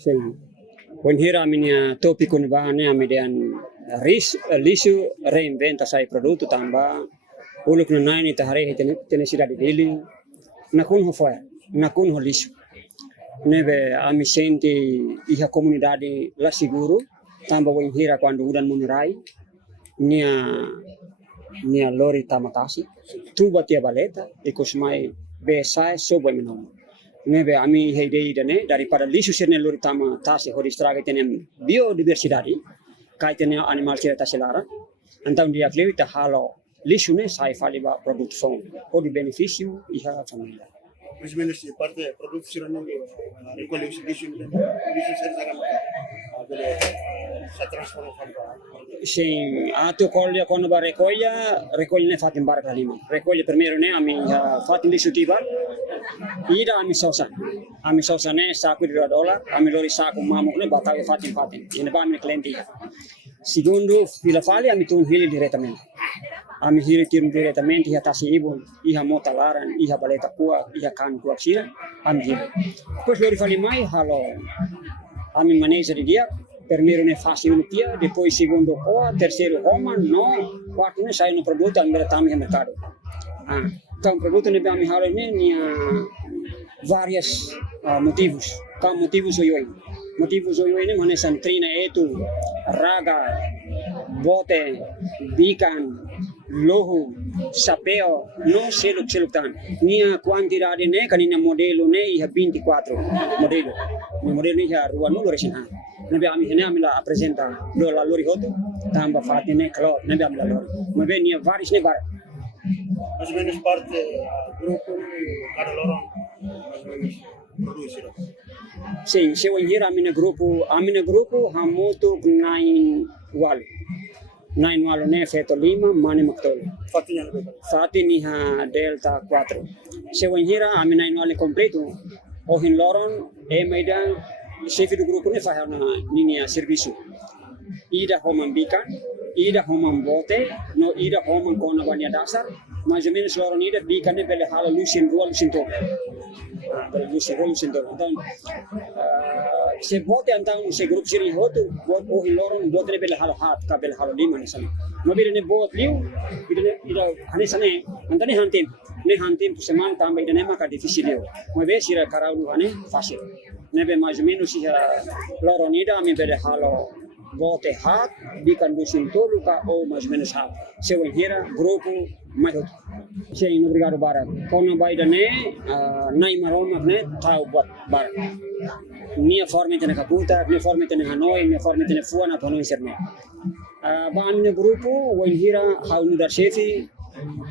Sim. Buonasera, minha tópico no bahane amidian lisu reinventa sai produto tamba uluk na nai tahare tene cidade dele na kun ho foi na kun ho lisu neve ami sente iha comunidade la seguro tamba buonasera quando udan munurai nia lori tamatasi tuba tia baleta e cosmai besai sobo menom nebe ami heidei dane daripada lisu sirne lori tama tasi hodi straga tenem biodiversitadi kaitene animal kira taselara então dia kleu ta halo lisu ne sai fali ba produto fon hodi benefício iha família mais ou menos parte produto sirne recolhe lisu será se transforma sim ato colha quando va recolhe ne fatin barca lima recolhe primeiro ne ami fatin lisu tibar ida ami sosa ne saco de $2 ami lori saco mamuk ne batau fatin ine ba mi clienti segundo fila fali ami tung hili diretamente ami hili tim diretamente iha tasi ibu iha mota laran iha baleta kua iha kan kua sira ami hili depois lori fali mai halo ami maneja di dia primeiro ne fasi dia depois segundo koa terceiro homa no quarto ne sai no produto ami retami mercado então produto ne ami halo ne vários motivos. Kam motivos oyoi. Motivos oyoi ini mana santrina itu raga, bote, bikan, lohu, sapeo, no seluk tan. Nia quantidade ne kanina modelo ne iha 24 modelo. Ni modelo ni iha rua nulo resina. Nabi ami hene ami la apresenta do la lori hoto tamba fatine klo nabi ami la lori. Nabi nia vários ne var. mais ou menos parte grupo cada lorong mais ou menos produzir. Sim, se eu ir a minha grupo hamuto nine walo ne feto 5 mane maktol. Fatin iha delta 4. Se eu ir a minha nine walo completo ohin loron meida chefe do grupo ne faz na linha serviço. Ida homem bikan, ida homem bote, no ida homem kona banya dasar, mais ou menos loron ida bikan ne bele hala lusin to. Lusin to. Então, se bote então se grupo siri hotu, bot ohi loron bote ne bele hala hat, ka bele hala lima ne sana. No bele ne bot liu, ida hane sana, antane hantem por semana também ida ne maka difícil liu. Uma vez ira karaulu hane fácil. Nebe mais ou menos ira loron ida mi bele hala bote hat, bikan lusin tolu ka ou mais ou menos hat. Se eu hira grupo mais outro. Sim, obrigado Barat. Kona baida ne nai maroma ne tau buat Barat. Nia forma tene Kaputa, nia forma tene Hanoi, nia forma tene Fuana Hanoi serne. Ba amine grupo wen hira haunu dar chefi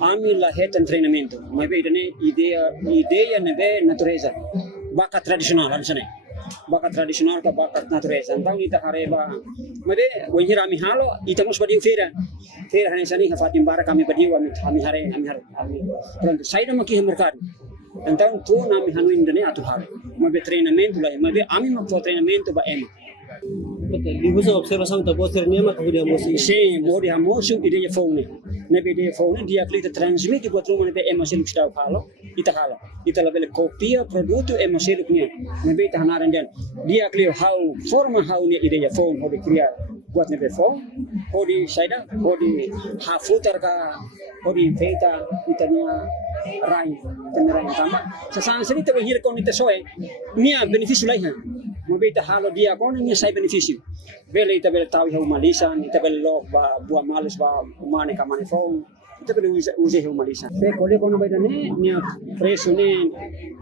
ami la hetan treinamento. Mai baida ne ideia ne be natureza. Bakat tradisional ansane. Bakat tradisional ka bakat natureza. Então ita hareba. Made wen hira ami halo ita mus badiu feira hanya sani hafatim bara kami badiu ami hare pronto saída maki mercado então tu nami hanu indane atu hare mabe treinamento lá mabe ami makto treinamento ba em Ibu sa observação da boa ternia mas kemudian emosi. Sim, mori hamosu ideia phone. Nebe ideia phone dia klita transmite buat rumah nebe emosi lu stau halo. Ita label copia produto emosi lu nia. Nebe ita hanaran dan. Dia klio how ni ideia phone hodi kria buat nebe phone. Hodi saida, hodi hafutar ka hodi feita itania rai tama. Sasang sini tahu hir kau ni tersoe. Nia beneficio lain. Mabita halo dia kon ni sai beneficio. Bele ita bele tahu hau malisa, ita bele lo ba buah malus ba umane ka mane phone. Ita bele use hau malisa. Se kole kono baita ne nia preço ne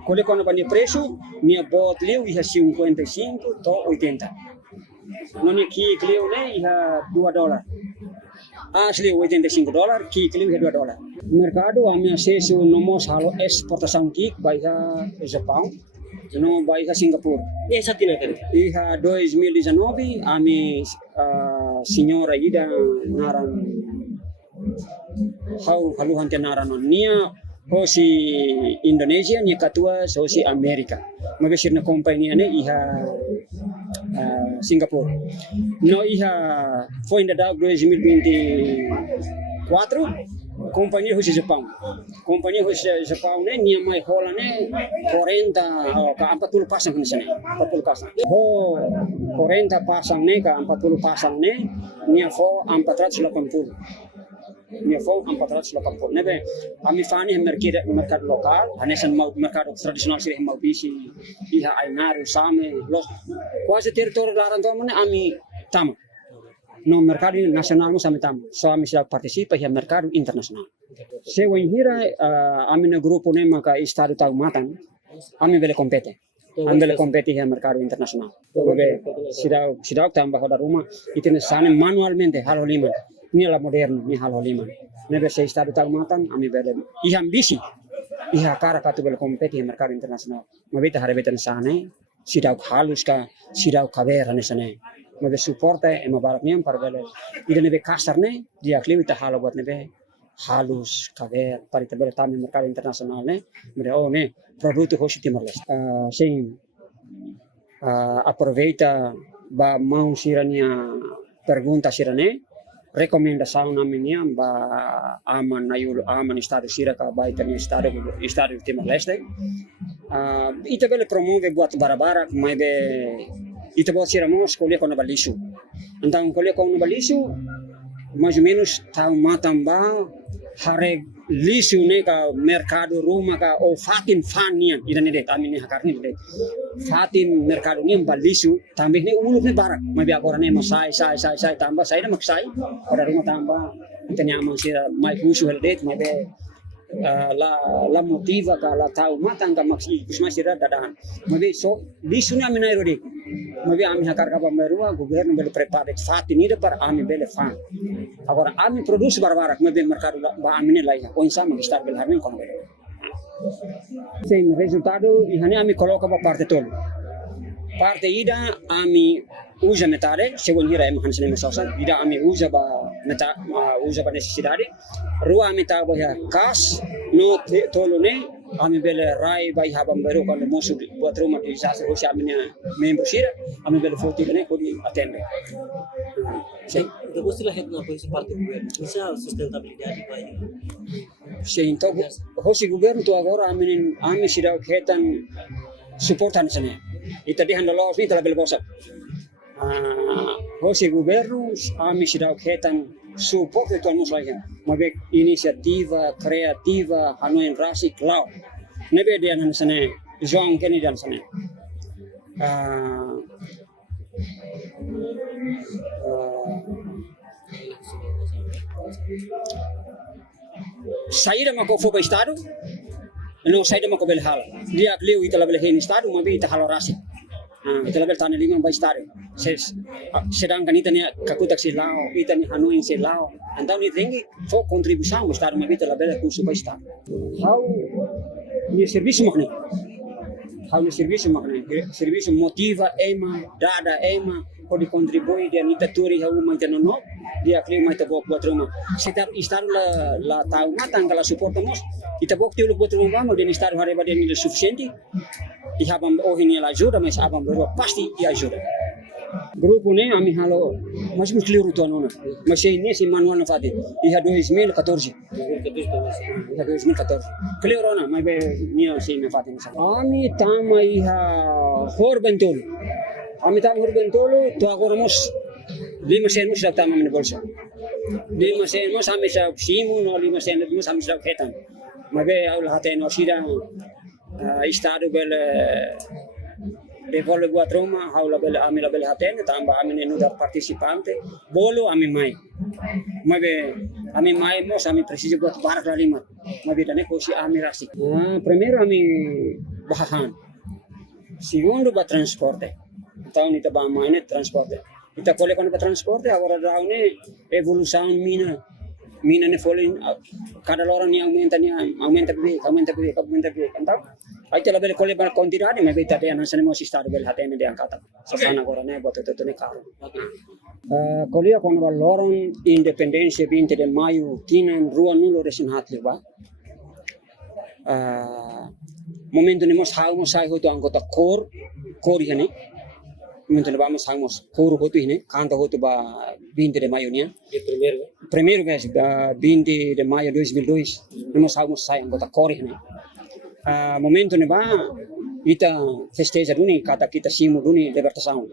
kole kono ba ni preço nia bot liu iha 55 to 80. No ni ki liu ne iha $2. Asli $85, ki liu iha $2. Mercado ami acesso nomos halo exportação ki baiha Japão. No baiha Singapura. Esa tina kan. Iha 2019 ami senhora ida naran haluhan naran nia hosi Indonesia nia katua hosi Amerika. Magasir na kompanya ne iha Singapura. No iha foi ainda da 2024 companhia Rusia Jepang. Companhia Rusia Jepang ne nia mai hola ne 40 ka 40 pasang kan sana. 40 pasang. Ho 40 pasang ne ka 40 pasang ne nia fo 480. Nia fo 480. Nebe ami fani mercado lokal, hanesan mau mercado tradisional sih mau bisi iha ainaru same los quase territorio laranto mana ami tama. No mercado nasional mo sama tama. So ami sudah partisipa iha mercado internasional. Sewa hira ami na grupo ne maka estado Taumatan ami bele kompete. Ami bele kompete iha mercado internasional. Bebe sidau tambah hoda rumah itene sana manualmente halo lima. Ini adalah modern, ini halo lima. Nebe se estado Taumatan ami bele iha ambisi iha kara katu bele kompete iha mercado internasional. Mabita harebeten sana sidau halus ka sidau kaver hanesane. Nebe supporte e mabarak niam para bele ide nebe kasar ne dia kliu ita halo buat nebe halus kaver para ita bele tamen mercado internasional ne mere oh ne produto hoje Timor Leste sem aproveita ba mau sirania pergunta sirane recomendação na minha ba aman na yulo aman estado siraka ba ita estado Timor Leste ita bele promove buat bara-bara mai be ita buat siramos colher com a balisu. Então colher com a balisu mais ou menos Taumatan ba hare lisu ne ka mercado rumah ka o fatin fanian ida ne det amin ne hakarni det fatin mercado ni balisu tambah ne uluk ne barak mai agora ne masai sai tambah sai na maksai pada rumah tambah ita nyaman sira mai kusu heldet mai be la motiva ka la Taumatan ka maksi kusma sira dadahan mai so lisu ne amin ai rodi Mabi ami hakar ka pamberua governo bele prepare fatti ni para ami bele fan. Agora ami produce barbarak mabi mercado ba ami ne lai ko insama estar bele harmin kono bele. Sem resultado ihane ami coloca ba parte tolo. Parte ida ami usa metade, segundo hira em hansene mesosa, ida ami usa ba meta usa ba necessidade. Rua ami ta ba kas no tolo ne ami bele rai bai habam baru kalau musuh buat rumah di sasa hosi ami membro sira ami bele foto ne ko di attende. Ito po sila head na po sa parte gobyerno. Isa sustentabilidade ba yun? Então, hosi governo tu agora ami sira ketan supportan sana. Ita di handalo ni tala bele bosa. Hosi governo ami sira ketan support itu almost like mabek inisiativa kreativa hanoin rasi cloud nebe dia nan sana João Kennedy dan sana saída mako fo ba estado no saída mako bel hal dia kliu ita label hen estado mabe ita halo rasi ita label tane lima ba estado sedangkan ita ni kakutak si lao ita ni hanoin si lao então ni tengi fo contribuição o estado mabe ita label kursu ba estado how ni serviço makne how ni serviço motiva ema dada ema pode contribuir dia nita turi hau mai tanono dia kliu mai tabok buat rumah sekitar estado la Taumatan kala suportamos ita bok tiulu buat rumah mau dia estado hareba dia ni suficiente e habam ohini la ajuda mas habam baru pasti ia ajuda grupo ne ami halo mas mus kliu tu anona mas ini si manual na fati iha 2014 kliu rona mai be ni si na fati ami tama iha horbentol ami tama horbentolo tu agora mos 5 sen mus tama min bolsa 5 sen mus ami sa simu no 5 sen mus ami sa ketan mai be au la hateno sira estado bele devolve buat rumah haula bele ami la bele hatene tambah ami ne dar participante bolo ami mai mos ami preciso buat barak la lima mabe dane ko si ami rasi primeiro ami bahan segundo ba transporte tahun ita ba mai ne transporte ita kole kon ba transporte agora daune evolução mina ne folin cada loro ni aumenta bem então aí te la bele kole ba continuare ma beta te anasane mo si stare bel hatene de angkata sasana agora ne boto to ne caro kolia con loro independenza 20 de maio tinan rua nulo resin hatli ba momento ne mos sai hoto angkota kor yani momento ne vamos hangos kuru hotu hine kanta hotu ba 20 de mayo nia Dia primeiro, primeiro vez 20 de maio 2002 nós hangos sai anggota kori hine momento ne ba ita festeja duni kata kita simu duni libertação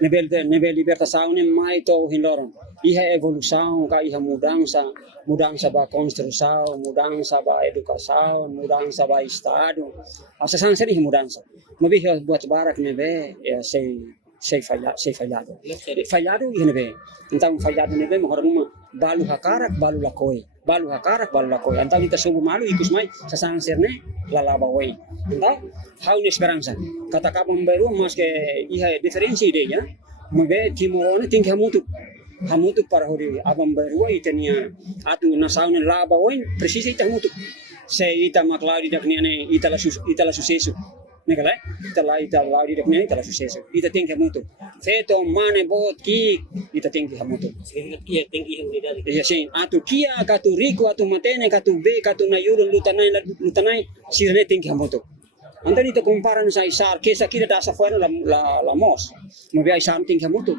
nebel libertação ne mai to hinloron iha evolução ka iha mudança ba construção mudança ba educação mudança ba estado asa sanseri mudança mabi buat barak nebe sei falhado falhado nebe então falhado nebe mohor numa balu hakarak balu lakoi então ita subu malu ikus mai sasang serne lalaba wei então hau ne esperança kata kapam beru mas que iha diferença ideia mabe timorone ting hamutu para hori abam beru itania atu nasaun laba wei precisa ita hamutu se ita maklari dakniane itala sucesso Negala, ita lauri de kene ita sucesso. Ita tem que muito. Feito mane bot ki ita tem que muito. significa que tem que unidade. Ya sim, atu kia, katu rico, atu matene, katu be, katu na yuro lutanai, sirene tem que muito. Anda ita compara no sai sar, que essa aqui da sa fora la mos. Mo via isam tem que muito.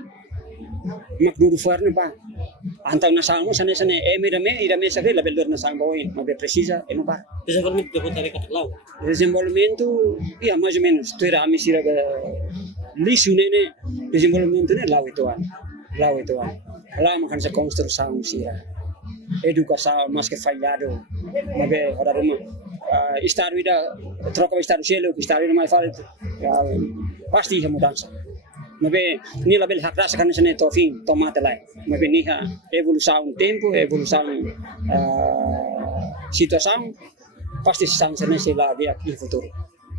Mak duru fora ne ba. Antau na salmo sane ida me sa la beldor na salmo oi, mo be precisa e no ba. Desenvolvimento de botar em catalão. Desenvolvimento, ia mais ou menos, tu era a misira lisu nene, desenvolvimento ne lau itu an. Lá makan sa construção misira. Educação, mas que falhado, mabe ora rumah. Estado ida troca estado selo, estado ida mai fala, pasti ia mudança. Mabe ni label hak rasa kan sene to fin tomate lai. Mabe ni ha evolução tempo, evolução situação pasti sang sene sila dia di futuro.